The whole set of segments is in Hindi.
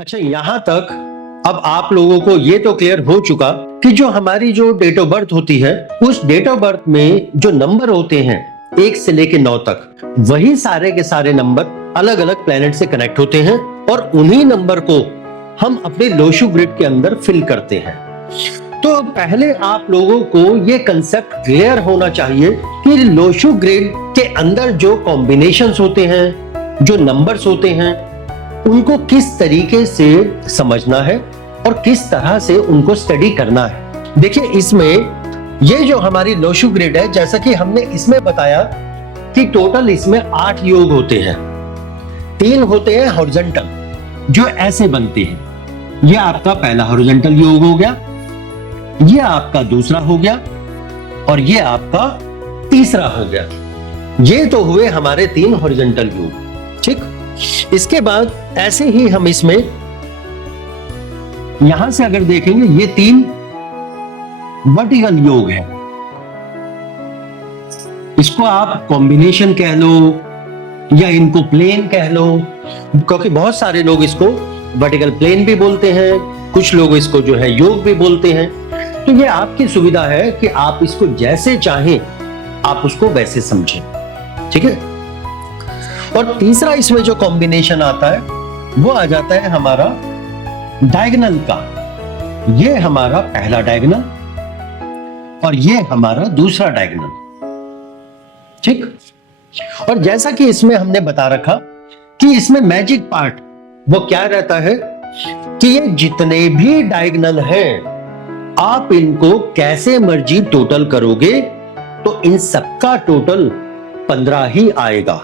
अच्छा, यहां तक अब आप लोगों को ये तो क्लियर हो चुका कि जो हमारी जो डेट ऑफ बर्थ होती है, उस डेट ऑफ बर्थ में जो नंबर होते हैं 1 से लेके 9 तक, वही सारे के सारे नंबर अलग अलग प्लेनेट से कनेक्ट होते हैं और उन्हीं नंबर को हम अपने लोशु ग्रिड के अंदर फिल करते हैं। तो पहले आप लोगों को ये कंसेप्ट क्लियर होना चाहिए कि लोशु ग्रिड के अंदर जो कॉम्बिनेशंस होते हैं, जो नंबर्स होते हैं, उनको किस तरीके से समझना है और किस तरह से उनको स्टडी करना है। देखिए, इसमें ये जो हमारी लोशु ग्रिड है, जैसा कि हमने इसमें बताया कि टोटल इसमें 8 योग होते हैं। 3 होते हैं हॉरिजॉन्टल, जो ऐसे बनते हैं। ये आपका पहला हॉरिजॉन्टल योग हो गया, ये आपका दूसरा हो गया और ये आपका तीसरा हो गया। ये तो हुए हमारे 3 हॉरिजॉन्टल योग। ठीक, इसके बाद ऐसे ही हम इसमें यहां से अगर देखेंगे, ये 3 वर्टिकल योग है। इसको आप कॉम्बिनेशन कह लो या इनको प्लेन कह लो, क्योंकि बहुत सारे लोग इसको वर्टिकल प्लेन भी बोलते हैं, कुछ लोग इसको जो है योग भी बोलते हैं। तो ये आपकी सुविधा है कि आप इसको जैसे चाहें आप उसको वैसे समझें। ठीक है। और तीसरा इसमें जो कॉम्बिनेशन आता है वो आ जाता है हमारा डायगोनल का। ये हमारा पहला डायगोनल और ये हमारा दूसरा डायगोनल। ठीक। और जैसा कि इसमें हमने बता रखा कि इसमें मैजिक पार्ट वो क्या रहता है कि ये जितने भी डायगोनल हैं, आप इनको कैसे मर्जी टोटल करोगे तो इन सबका टोटल 15 ही आएगा।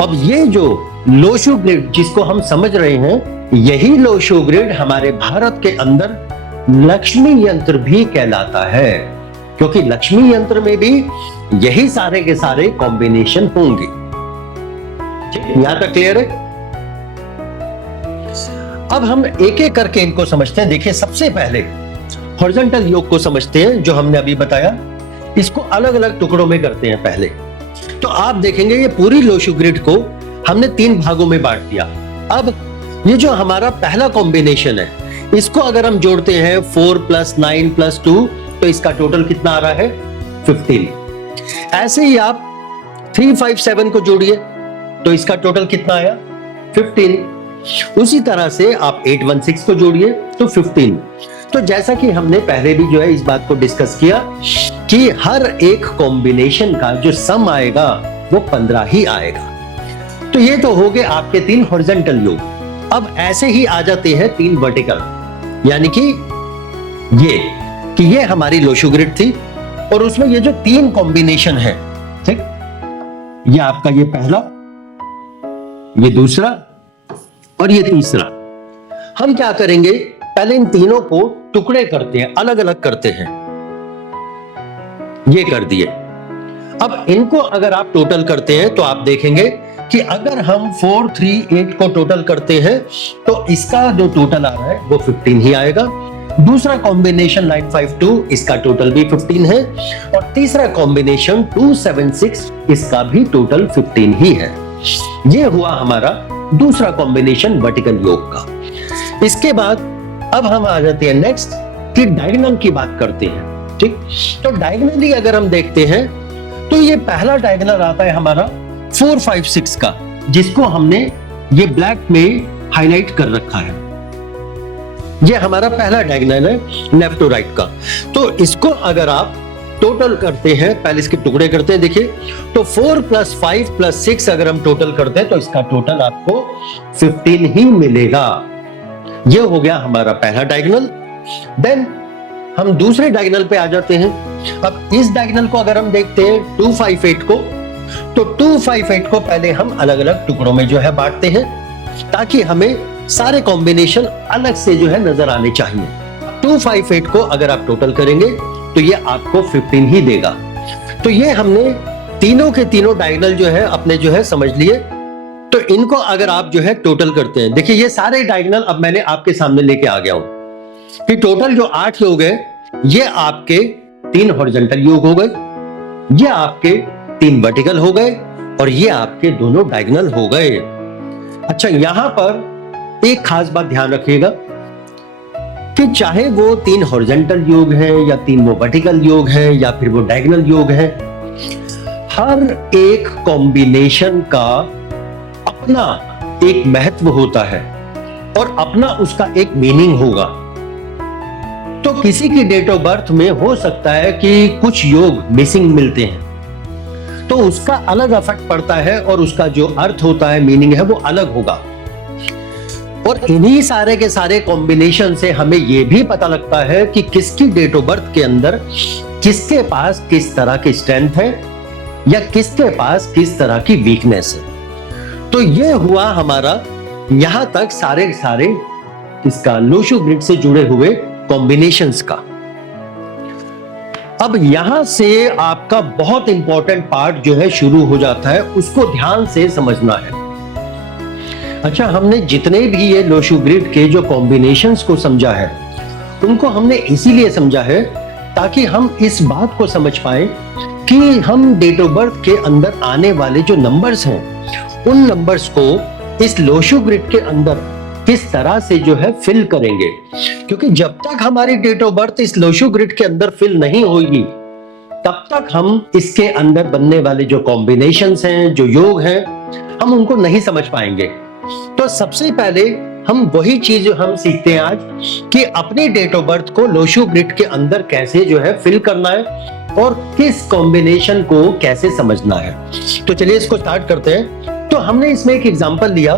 अब ये जो लोशु ग्रिड जिसको हम समझ रहे हैं, यही लोशु ग्रिड हमारे भारत के अंदर लक्ष्मी यंत्र भी कहलाता है, क्योंकि लक्ष्मी यंत्र में भी यही सारे के सारे कॉम्बिनेशन होंगे। यहां तक क्लियर है? अब हम एक एक करके इनको समझते हैं। देखिए, सबसे पहले हॉरिजॉन्टल योग को समझते हैं, जो हमने अभी बताया। इसको अलग अलग टुकड़ों में करते हैं पहले। तो आप देखेंगे ये पूरी लोशु ग्रिड को हमने 3 भागों में बांट दिया। अब ये जो हमारा पहला कॉम्बिनेशन है, इसको अगर हम जोड़ते हैं 4 + 9 + 2, तो इसका टोटल कितना आ रहा है? 15। ऐसे ही आप 3, 5, 7 को जोड़िए तो इसका टोटल कितना आया? 15। उसी तरह से आप 8, 1, 6 को जोड़िए तो 15। तो जैसा कि हमने पहले भी जो है इस बात को डिस्कस किया कि हर एक कॉम्बिनेशन का जो सम आएगा वो 15 ही आएगा। तो ये तो हो गए आपके 3 हॉरिजॉन्टल योग। अब ऐसे ही आ जाते हैं 3 वर्टिकल, यानी कि ये हमारी लोशु ग्रिड थी और उसमें ये जो 3 कॉम्बिनेशन है, ठीक, ये आपका ये पहला, ये दूसरा और ये तीसरा। हम क्या करेंगे, पहले इन तीनों को टुकड़े करते हैं, अलग अलग करते हैं। ये कर दिए। अब इनको अगर आप टोटल करते हैं तो आप देखेंगे कि अगर हम 4, 3, 8 को टोटल करते हैं तो इसका जो टोटल आ रहा है वो 15 ही आएगा। दूसरा कॉम्बिनेशन 9, 5, 2, इसका टोटल भी 15 है और तीसरा कॉम्बिनेशन 2, 7, 6, इसका भी टोटल 15 ही है। ये हुआ हमारा दूसरा कॉम्बिनेशन वर्टिकल योग का। इसके बाद अब हम आ जाते हैं नेक्स्ट कि डायगोनल की बात करते हैं। ठीक, तो डायगोनली अगर हम देखते हैं तो ये पहला डायगोनल आता है हमारा 4, 5, 6 का, जिसको हमने ये ब्लैक में हाईलाइट कर रखा है। ये हमारा पहला डायगोनल है लेफ्ट टू राइट का। तो इसको अगर आप टोटल करते हैं, पहले इसके टुकड़े करते हैं, देखिए, तो 4 + 5 + 6 अगर हम टोटल करते हैं तो इसका टोटल आपको 15 ही मिलेगा। ये हो गया हमारा पहला डायगोनल। देन हम दूसरे डायगोनल पे आ जाते हैं। अब इस डायगोनल को अगर हम देखते हैं 2, 5, 8 को, तो 2, 5, 8 को पहले हम अलग अलग टुकड़ों में जो है बांटते हैं ताकि हमें सारे कॉम्बिनेशन अलग से जो है नजर आने चाहिए। 2, 5, 8 को अगर आप टोटल करेंगे तो ये आपको 15 ही देगा। तो ये हमने तीनों के तीनों डायगोनल जो है अपने जो है समझ लिए। तो इनको अगर आप जो है टोटल करते हैं, देखिए ये सारे डायगोनल अब मैंने आपके सामने लेके आ गया हूं कि टोटल जो 8 योग है, ये आपके 3 हॉरिजॉन्टल योग हो गए, ये आपके 3 वर्टिकल हो गए और ये आपके दोनों डायगोनल हो गए। अच्छा, यहां पर एक खास बात ध्यान रखिएगा कि चाहे वो 3 हॉरिजॉन्टल योग है या 3 वो वर्टिकल योग है या फिर वो डायगोनल योग है, हर एक कॉम्बिनेशन का अपना एक महत्व होता है और अपना उसका एक मीनिंग होगा। तो किसी की डेट ऑफ बर्थ में हो सकता है कि कुछ योग मिसिंग मिलते हैं, तो उसका अलग इफेक्ट पड़ता है और उसका जो अर्थ होता है, मीनिंग है, वो अलग होगा। और इन्हीं सारे के सारे कॉम्बिनेशन से हमें यह भी पता लगता है कि किसकी डेट ऑफ बर्थ के अंदर किसके पास किस तरह की स्ट्रेंथ है या किसके पास किस तरह की वीकनेस है। तो ये हुआ हमारा यहां तक सारे इसका लोशो ग्रिड से जुड़े हुए कॉम्बिनेशंस का। अब यहां से आपका बहुत इंपॉर्टेंट पार्ट जो है शुरू हो जाता है, उसको ध्यान से समझना है। अच्छा, हमने जितने भी ये लोशो ग्रिड के जो कॉम्बिनेशंस को समझा है, उनको हमने इसीलिए समझा है ताकि हम इस बात को समझ पाए कि हम डेट ऑफ बर्थ के अंदर आने वाले जो नंबर्स हैं, उन नंबर्स को इस लोशो ग्रिड के अंदर किस तरह से जो है फिल करेंगे। क्योंकि जब तक हमारी डेट ऑफ बर्थ इस लोशो ग्रिड के अंदर फिल नहीं होगी, तब तक हम इसके अंदर बनने वाले जो कॉम्बिनेशंस हैं, जो योग हैं, हम उनको नहीं समझ पाएंगे। तो सबसे पहले हम वही चीज हम सीखते हैं आज कि अपनी डेट ऑफ बर्थ को लोशो ग्रिड के अंदर कैसे जो है फिल करना है और किस कॉम्बिनेशन को कैसे समझना है। तो चलिए इसको स्टार्ट करते हैं। तो हमने इसमें एक एग्जांपल लिया,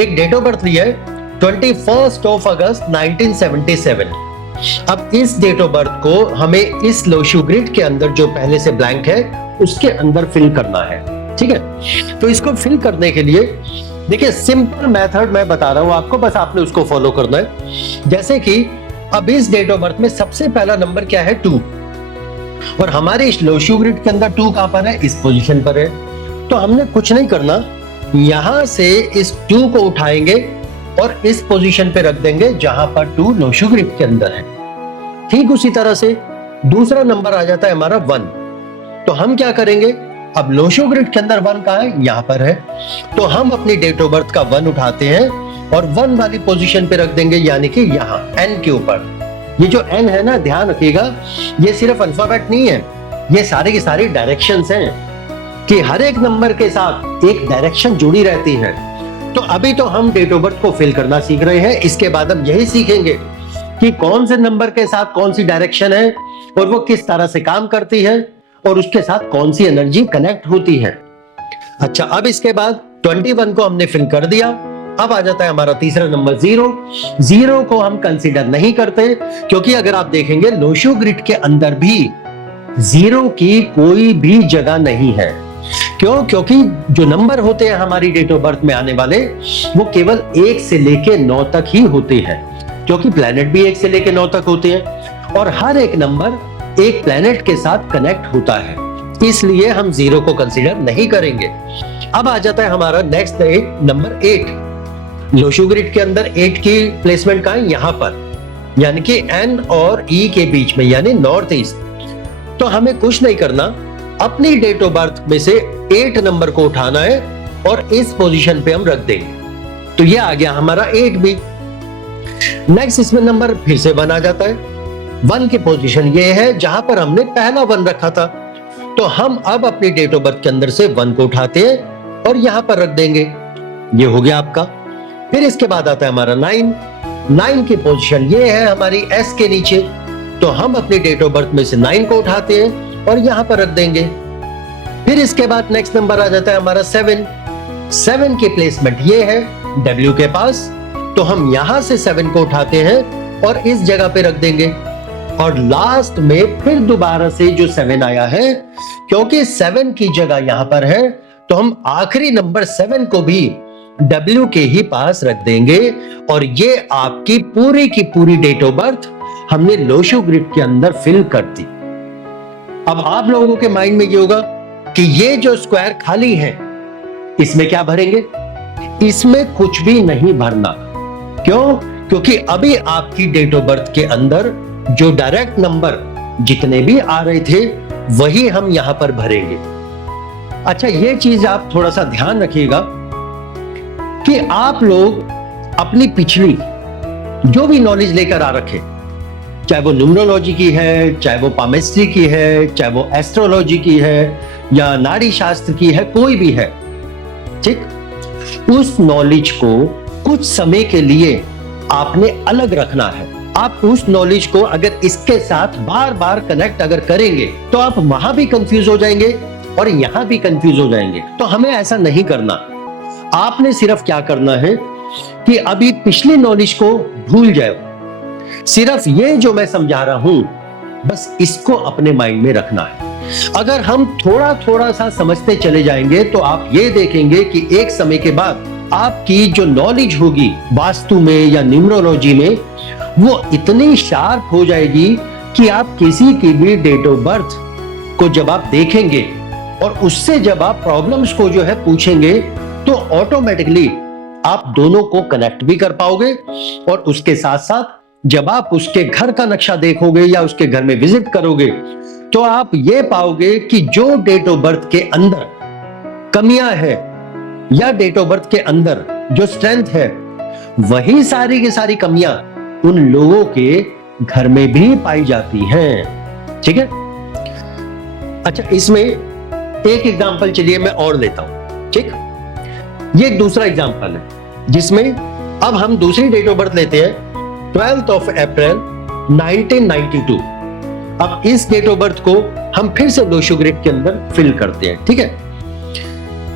एक डेट ऑफ बर्थ लिया है 21 अगस्त 1977। अब इस डेट ऑफ बर्थ को हमें इस लोशो ग्रिड के अंदर जो पहले से ब्लैंक है उसके अंदर फिल करना है। ठीक है, तो इसको फिल करने के लिए देखिए सिंपल मेथड मैं बता रहा हूं आपको, बस आपने उसको फॉलो करना है। जैसे कि अब इस डेट ऑफ बर्थ में सबसे पहला नंबर क्या है 2, और हमारे इस लोशो ग्रिड के अंदर 2 कहां पर है, इस पोजीशन पर है। तो हमने कुछ नहीं करना, यहां से इस 2 को उठाएंगे और इस पोजीशन पे रख देंगे जहां पर 2 लोशो ग्रिड के अंदर है। ठीक उसी तरह से दूसरा नंबर आ जाता है हमारा 1। तो हम क्या करेंगे, अब लोशो ग्रिड के अंदर 1 कहां है, यहां पर है। तो हम अपनी डेट ऑफ बर्थ का 1 उठाते हैं और 1 वाली पोजीशन पे रख देंगे, यानी कि यहां n के ऊपर। ये जो n है ना, ध्यान रखिएगा, ये सिर्फ अल्फाबेट नहीं है, ये सारे की सारी डायरेक्शंस हैं कि हर एक नंबर के साथ एक डायरेक्शन जुड़ी रहती है। तो अभी तो हम डेट ऑफ बर्थ को फिल करना सीख रहे हैं, इसके बाद हम यही सीखेंगे कि कौन से नंबर के साथ कौन सी डायरेक्शन है और वो किस तरह से काम करती है और उसके साथ कौन सी एनर्जी कनेक्ट होती है। अच्छा, अब इसके बाद 21 को हमने फिल कर दिया। अब आ जाता है हमारा तीसरा नंबर 0। 0 को हम कंसीडर नहीं करते, क्योंकि अगर आप देखेंगे लोशो ग्रिड के अंदर भी 0 की कोई भी जगह नहीं है। क्यों? क्योंकि जो नंबर होते हैं हमारी डेट ऑफ बर्थ में आने वाले, वो केवल 1 से लेके 9 तक ही होते हैं, क्योंकि प्लैनेट भी 1 से लेके 9 तक होते हैं और हर एक नंबर एक प्लैनेट के साथ कनेक्ट होता है, इसलिए हम 0 को कंसीडर नहीं करेंगे। अब आ जाता है हमारा नेक्स्ट नंबर 8। लोशो ग्रिड के अंदर 8 की प्लेसमेंट कहां है, यहां पर, यानी कि N और E के बीच में, यानी नॉर्थ ईस्ट। तो हमें कुछ नहीं करना, अपनी डेट ऑफ बर्थ में से 8 नंबर को उठाना है और इस पोजीशन पे हम रख देंगे। तो ये आ गया हमारा 8 भी। नेक्स्ट इसमें नंबर फिर से 1 आ जाता है। 1 की पोजीशन ये है जहां पर हमने पहला 1 रखा था। तो हम अब अपनी डेट ऑफ बर्थ के अंदर से 1 को उठाते हैं और यहां पर रख देंगे। ये हो गया आपका। फिर इसके बाद आता है हमारा 9। 9 की पोजीशन ये है हमारी S के नीचे। तो हम अपनी डेट ऑफ बर्थ में से 9 को उठाते हैं और यहां पर रख देंगे। फिर इसके बाद नेक्स्ट नंबर आ जाता है हमारा 7। 7 की प्लेसमेंट ये है W के पास। तो हम यहां से 7 को उठाते हैं और इस जगह पे रख देंगे। और लास्ट में फिर दोबारा से जो 7 आया है, क्योंकि 7 की जगह यहां पर है, तो हम आखिरी नंबर 7 को भी W के ही पास रख देंगे। और ये आपकी पूरी की पूरी डेट ऑफ बर्थ हमने लोशो ग्रिड के अंदर फिल कर दी। अब आप लोगों के माइंड में ये होगा कि ये जो स्क्वायर खाली है, इसमें क्या भरेंगे? इसमें कुछ भी नहीं भरना। क्यों? क्योंकि अभी आपकी डेट ऑफ बर्थ के अंदर जो डायरेक्ट नंबर जितने भी आ रहे थे, वही हम यहां पर भरेंगे। अच्छा, ये चीज आप थोड़ा सा ध्यान रखिएगा कि आप लोग अपनी पिछली जो भी नॉलेज लेकर आ रखे, चाहे वो न्यूमरोलॉजी की है, चाहे वो पामेस्ट्री की है, चाहे वो एस्ट्रोलॉजी की है या नाड़ी शास्त्र की है, कोई भी है, ठीक, उस नॉलेज को कुछ समय के लिए आपने अलग रखना है। आप उस नॉलेज को अगर इसके साथ बार बार कनेक्ट अगर करेंगे तो आप वहां भी कंफ्यूज हो जाएंगे और यहां भी कंफ्यूज हो जाएंगे। तो हमें ऐसा नहीं करना। आपने सिर्फ क्या करना है कि अभी पिछली नॉलेज को भूल जाओ, सिर्फ ये जो मैं समझा रहा हूं बस इसको अपने माइंड में रखना है। अगर हम थोड़ा थोड़ा सा समझते चले जाएंगे तो आप ये देखेंगे कि एक समय के बाद आपकी जो नॉलेज होगी वास्तु में या न्यूमरोलॉजी में वो इतनी शार्प हो जाएगी कि आप किसी की भी डेट ऑफ बर्थ को जब आप देखेंगे और उससे जब आप प्रॉब्लम्स को जो है पूछेंगे तो ऑटोमेटिकली आप दोनों को कनेक्ट भी कर पाओगे। और उसके साथ साथ जब आप उसके घर का नक्शा देखोगे या उसके घर में विजिट करोगे तो आप ये पाओगे कि जो डेट ऑफ बर्थ के अंदर कमियां है या डेट ऑफ बर्थ के अंदर जो स्ट्रेंथ है वही सारी की सारी कमियां उन लोगों के घर में भी पाई जाती हैं। ठीक है, अच्छा इसमें एक एग्जांपल चलिए मैं और लेता हूं। ठीक, ये एक दूसरा एग्जांपल है जिसमें अब हम दूसरी डेट ऑफ बर्थ लेते हैं 12th of April 1992। अब इस डेट ऑफ बर्थ को हम फिर से लोशो ग्रिड के अंदर फिल करते हैं। ठीक है,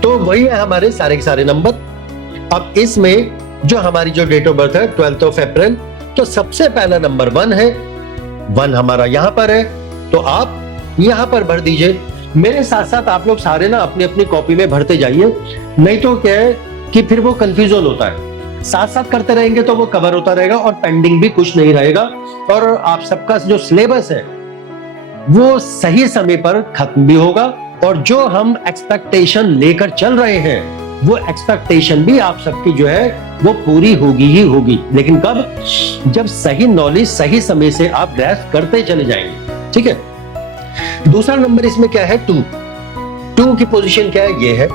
तो वही है हमारे सारे के सारे नंबर। अब इसमें जो हमारी जो डेट ऑफ बर्थ है 12th of April, तो सबसे पहला नंबर 1 है। 1 हमारा यहां पर है तो आप यहां पर भर दीजिए। मेरे साथ साथ आप लोग सारे ना अपनी अपनी कॉपी में भरते जाइए, नहीं तो क्या है कि फिर वो कंफ्यूजन होता है। साथ साथ करते रहेंगे तो वो कवर होता रहेगा और पेंडिंग भी कुछ नहीं रहेगा और आप सबका जो सिलेबस है वो सही समय पर खत्म भी होगा और जो हम एक्सपेक्टेशन लेकर चल रहे हैं वो एक्सपेक्टेशन भी आप सबकी जो है वो पूरी होगी ही होगी। लेकिन कब? जब सही नॉलेज सही समय से आप ग्रैस्प करते चले जाएंगे। ठीक है, दूसरा नंबर इसमें क्या है 2 की पोजीशन क्या है, ये है।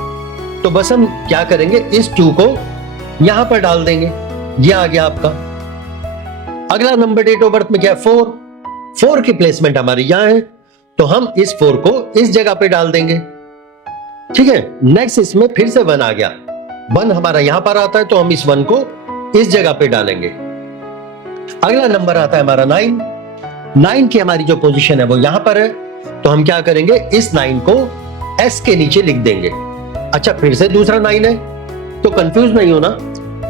तो बस हम क्या करेंगे, इस 2 को यहां पर डाल देंगे, ये आ गया आपका। अगला नंबर डेट ऑफ बर्थ में क्या है 4 की प्लेसमेंट हमारी यहां है तो हम इस 4 को इस जगह पे डाल देंगे। ठीक है, नेक्स्ट इसमें फिर से 1 आ गया। 1 हमारा यहां पर आता है तो हम इस 1 को इस जगह पे डालेंगे। अगला नंबर आता है हमारा 9 की हमारी जो पोजीशन है वो यहां पर है तो हम क्या करेंगे, इस 9 को S के नीचे लिख देंगे। अच्छा, फिर से दूसरा 9 है तो कंफ्यूज नहीं होना,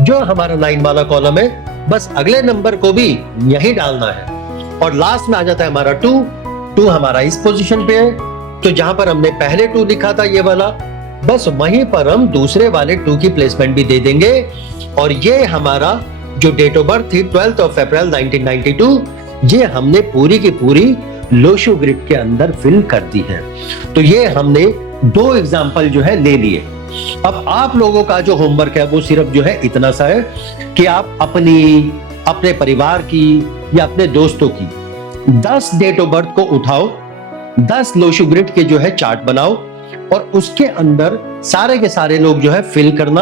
जो हमारा 9 वाला कॉलम है बस अगले नंबर को भी यही डालना है। और लास्ट में आ जाता है हमारा 2 हमारा इस पोजीशन पे है तो जहां पर हमने पहले 2 लिखा था ये वाला, बस वहीं पर हम दूसरे वाले 2 की प्लेसमेंट भी दे देंगे। और ये हमारा जो डेट ऑफ बर्थ थी 12th of April 1992, ये हमने पूरी की पूरी लोशो ग्रिड के अंदर फिल कर दी है। तो ये हमने 2 एग्जाम्पल जो है ले लिए। अब आप लोगों का जो होमवर्क है वो सिर्फ जो है इतना सा है कि आप अपने परिवार की या अपने दोस्तों की 10 डेट ऑफ बर्थ को उठाओ, 10 लोशो ग्रिड के जो है चार्ट बनाओ और उसके अंदर सारे के सारे लोग जो है फिल करना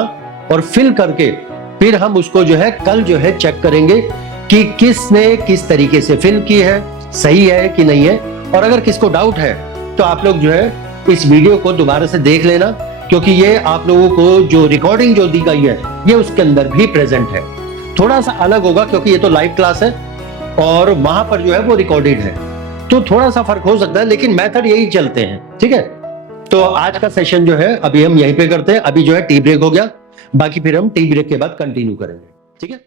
और फिल करके फिर हम उसको जो है कल जो है चेक करेंगे कि किसने किस तरीके से फिल की है, सही है कि नहीं है। और अगर किसको डाउट है तो आप लोग जो है इस वीडियो को दोबारा से देख लेना, क्योंकि ये आप लोगों को जो रिकॉर्डिंग जो दी गई है ये उसके अंदर भी प्रेजेंट है। थोड़ा सा अलग होगा क्योंकि ये तो लाइव क्लास है और वहां पर जो है वो रिकॉर्डेड है, तो थोड़ा सा फर्क हो सकता है लेकिन मेथड यही चलते हैं। ठीक है, तो आज का सेशन जो है अभी हम यहीं पे करते हैं। अभी जो है टी ब्रेक हो गया, बाकी फिर हम टी ब्रेक के बाद कंटिन्यू करेंगे। ठीक है।